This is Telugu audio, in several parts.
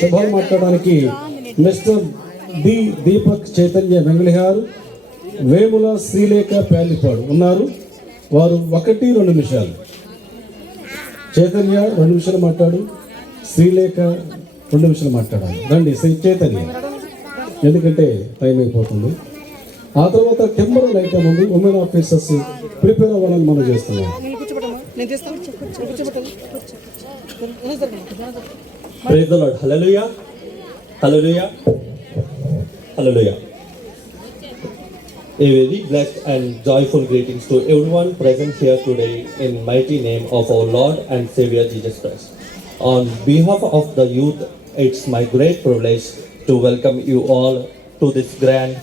శుభాలు మాట్లాడడానికి మిస్టర్ దీపక్ చైతన్య వెంగళిహారు, వేముల శ్రీలేఖ ప్యాలిపాడు ఉన్నారు. వారు 1-2 నిమిషాలు. చైతన్య 2 నిమిషాలు మాట్లాడు, శ్రీలేఖ 2 నిమిషాలు మాట్లాడాలి. రండి చైతన్య, ఎందుకంటే టైం అయిపోతుంది. ఆ తర్వాత టెంపరల్ ఐటమ్ ఉంది, ఉమెన్ ఆఫీసర్స్ ప్రిపేర్ అవ్వాలని మనం చేస్తున్నాం. Praise the Lord. Hallelujah. Hallelujah. Hallelujah. A very blessed and joyful greetings to everyone present here today in mighty name of our Lord and Savior Jesus Christ. On behalf of the youth, it's my great privilege to welcome you all to this grand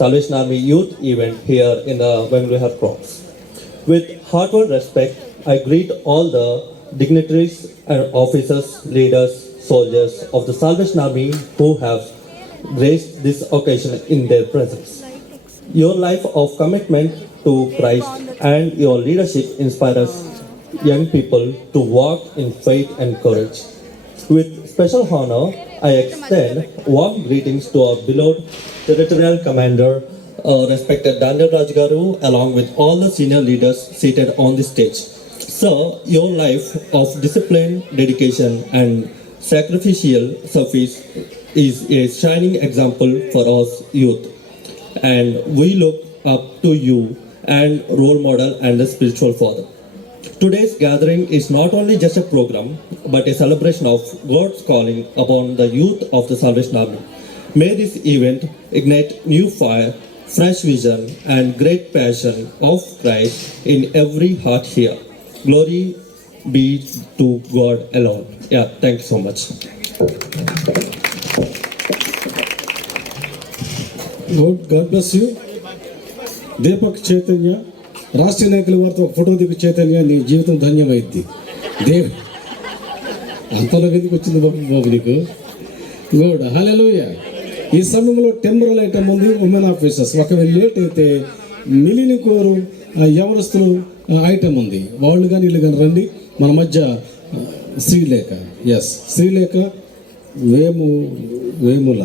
Salvation Army youth event here in the Bangalore Cross. With heartfelt respect, I greet all the dignitaries and officers, leaders, soldiers of the Salvation Army who have graced this occasion in their presence. Your life of commitment to Christ and your leadership inspires young people to walk in faith and courage. With special honor, I extend warm greetings to our beloved Territorial Commander, respected Daniel Rajgaru, along with all the senior leaders seated on the stage. Sir, your life of discipline, dedication, and sacrificial service is a shining example for us youth, and we look up to you and role model and a spiritual father. Today's gathering is not only just a program, but a celebration of God's calling upon the youth of the Salvation Army. May this event ignite new fire, fresh vision, and great passion of Christ in every heart here. Glory be to God alone. Yeah, thank you so much. God bless you. Deepak Chaitanya, Rashtriya నాయకుల వారితో ఫోటో దిగు. చైతన్య, నీ జీవితం ధన్యమైంది. అంతలో ఎందుకు వచ్చింది బాబు నీకు? గుడ్, హల్లెలూయా. ఈ సమయంలో టెంపరల్ ఐటమ్ ఉంది, ఉమెన్ ఆఫీసర్స్. ఒకవేళ లేట్ అయితే మిలిని కోరు యవనస్తులు ఐటమ్ ఉంది. వాళ్ళు కానీ వీళ్ళు కానీ రండి. మన మధ్య శ్రీలేఖ, శ్రీలేఖ వేముల.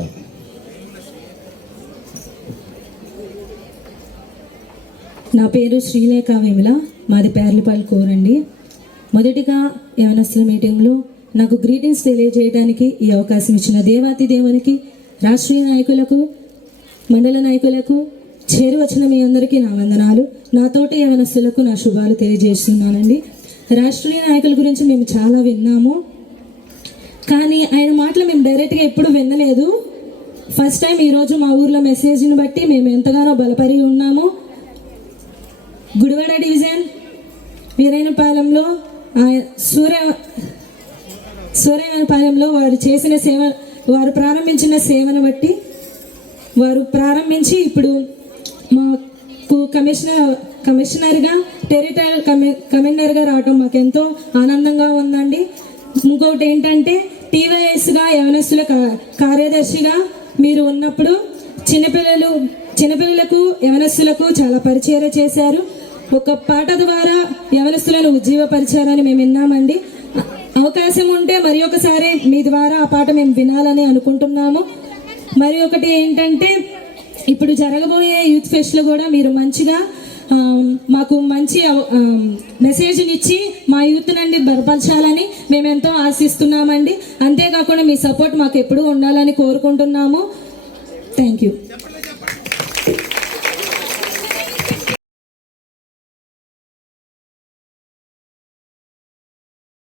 నా పేరు శ్రీలేఖ వేముల, మాది పేర్లపల్లి కోరండి. మొదటిగా యవనస్తుల మీటింగ్లో నాకు గ్రీటింగ్స్ తెలియజేయడానికి ఈ అవకాశం ఇచ్చిన దేవాతి దేవునికి, రాష్ట్రీయ నాయకులకు, మండల నాయకులకు, చేరి వచ్చిన మీ అందరికీ నా వందనాలు. నాతోటి యవనస్తులకు నా శుభాలు తెలియజేస్తున్నానండి. రాష్ట్రీయ నాయకుల గురించి మేము చాలా విన్నాము, కానీ ఆయన మాటలు మేము డైరెక్ట్గా ఎప్పుడు వినలేదు. ఫస్ట్ టైం ఈరోజు మా ఊర్లో మెసేజ్ని బట్టి మేము ఎంతగానో బలపరి ఉన్నాము. గుడివాడ డివిజన్ వీరైనపాలెంలో సూర్యపాలెంలో వారు చేసిన సేవ, వారు ప్రారంభించిన సేవను బట్టి వారు ప్రారంభించి ఇప్పుడు మాకు కమిషనర్గా టెరిటరియల్ కమాండర్గా రావటం మాకు ఎంతో ఆనందంగా ఉందండి. ఇంకొకటి ఏంటంటే టీవైఎస్గా యవనస్తుల కార్యదర్శిగా మీరు ఉన్నప్పుడు చిన్నపిల్లలకు యవనస్తులకు చాలా పరిచయం చేశారు. ఒక పాట ద్వారా యవనస్తులను ఉజ్జీవపరిచారని మేము విన్నామండి. అవకాశం ఉంటే మరి ఒకసారి మీ ద్వారా ఆ పాట మేము వినాలని అనుకుంటున్నాము. మరి ఒకటి ఏంటంటే ఇప్పుడు జరగబోయే యూత్ ఫెస్ట్లో కూడా మీరు మంచిగా మాకు మంచి మెసేజ్ని ఇచ్చి మా యూత్ నుండి బలపరచాలని మేము ఎంతో ఆశిస్తున్నామండి. అంతేకాకుండా మీ సపోర్ట్ మాకు ఎప్పుడూ ఉండాలని కోరుకుంటున్నాము. Thank you.